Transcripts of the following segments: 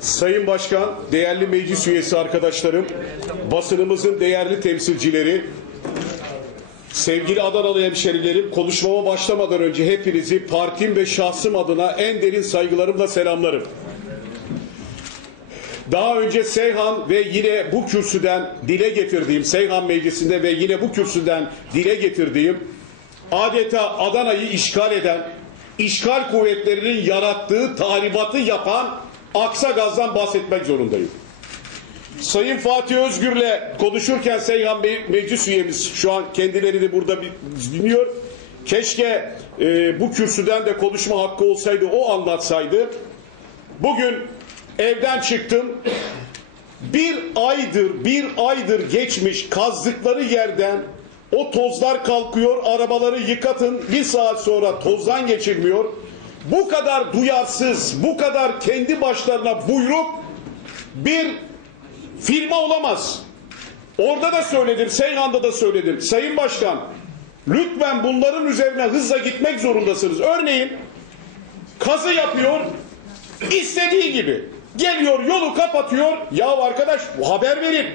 Sayın Başkan, değerli meclis üyesi arkadaşlarım, basınımızın değerli temsilcileri, sevgili Adanalı hemşerilerim, konuşmama başlamadan önce hepinizi partim ve şahsım adına en derin saygılarımla selamlarım. Daha önce Seyhan ve yine bu kürsüden dile getirdiğim, Seyhan Meclisi'nde ve yine bu kürsüden dile getirdiğim, adeta Adana'yı işgal eden, işgal kuvvetlerinin yarattığı tahribatı yapan Aksa Gaz'dan bahsetmek zorundayım. Sayın Fatih Özgür'le konuşurken Seyhan Bey meclis üyemiz şu an kendileri de burada dinliyor. Keşke e, bu kürsüden de konuşma hakkı olsaydı o anlatsaydı. Bugün evden çıktım. Bir aydır, bir aydır geçmiş kazdıkları yerden o tozlar kalkıyor, arabaları yıkatın, bir saat sonra tozdan geçilmiyor. Bu kadar duyarsız, bu kadar kendi başlarına buyruk bir firma olamaz. Orada da söyledim, Seyhan'da da söyledim. Sayın Başkan, lütfen bunların üzerine hızla gitmek zorundasınız. Örneğin kazı yapıyor, istediği gibi. Geliyor yolu kapatıyor. Ya arkadaş haber verin.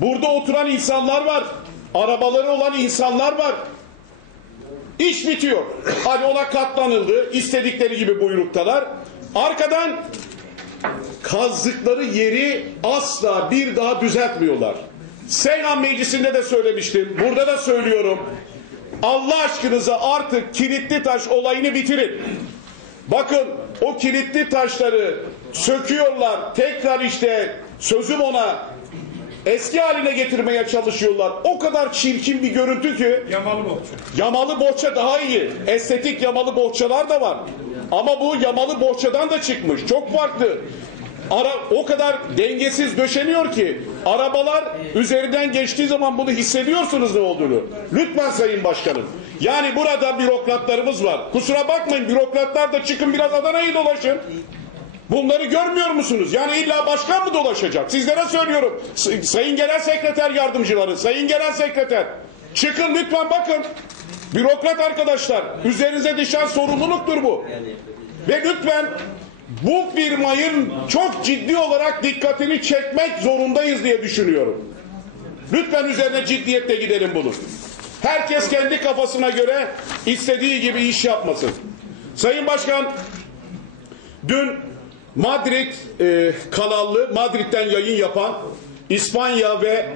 Burada oturan insanlar var. Arabaları olan insanlar var. İş bitiyor. Hadi ona katlanıldı. İstedikleri gibi buyruktalar. Arkadan kazdıkları yeri asla bir daha düzeltmiyorlar. Seyhan Meclisi'nde de söylemiştim. Burada da söylüyorum. Allah aşkınıza artık kilitli taş olayını bitirin. Bakın o kilitli taşları söküyorlar. Tekrar işte sözüm ona eski haline getirmeye çalışıyorlar. O kadar çirkin bir görüntü ki Yamalı bohça. Yamalı bohça daha iyi. Estetik yamalı bohçalar da var. Ama bu yamalı bohçadan da çıkmış. Çok farklı. Ara, o kadar dengesiz döşeniyor ki arabalar üzerinden geçtiği zaman bunu hissediyorsunuz ne olduğunu. Lütfen Sayın Başkanım. Yani burada bürokratlarımız var. Kusura bakmayın bürokratlar da çıkın biraz Adana'yı dolaşın. Bunları görmüyor musunuz? Yani illa başkan mı dolaşacak? Sizlere söylüyorum. Sayın Genel Sekreter yardımcıları, Sayın Genel Sekreter. Çıkın lütfen bakın. Bürokrat arkadaşlar, üzerinize düşen sorumluluktur bu. Ve lütfen bu firmayın çok ciddi olarak dikkatini çekmek zorundayız diye düşünüyorum. Lütfen üzerine ciddiyetle gidelim bunu. Herkes kendi kafasına göre istediği gibi iş yapmasın. Sayın Başkan, Dün Madrid e, kanallı, Madrid'den yayın yapan İspanya ve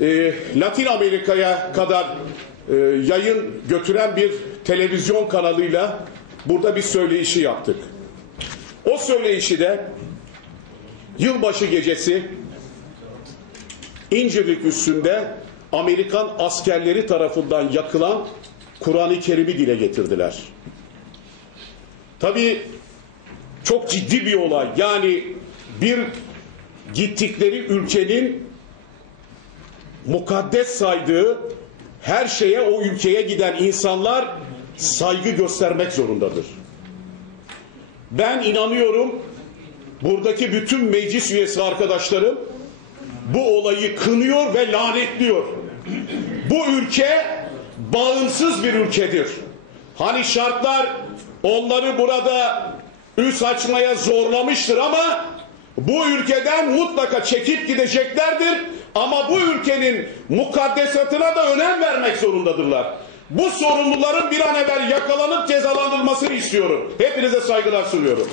e, Latin Amerika'ya kadar e, yayın götüren bir televizyon kanalıyla burada bir söyleyişi yaptık. O söyleyişi de yılbaşı gecesi İncirlik üstünde Amerikan askerleri tarafından yakılan Kur'an-ı Kerim'i dile getirdiler. Tabii çok ciddi bir olay. Yani bir gittikleri ülkenin mukaddes saydığı her şeye o ülkeye giden insanlar saygı göstermek zorundadır. Ben inanıyorum buradaki bütün meclis üyesi arkadaşlarım bu olayı kınıyor ve lanetliyor. Bu ülke bağımsız bir ülkedir. Hani şartlar onları burada üs açmaya zorlamıştır ama bu ülkeden mutlaka çekip gideceklerdir. Ama bu ülkenin mukaddesatına da önem vermek zorundadırlar. Bu sorumluların bir an evvel yakalanıp cezalandırılmasını istiyorum. Hepinize saygılar sunuyorum.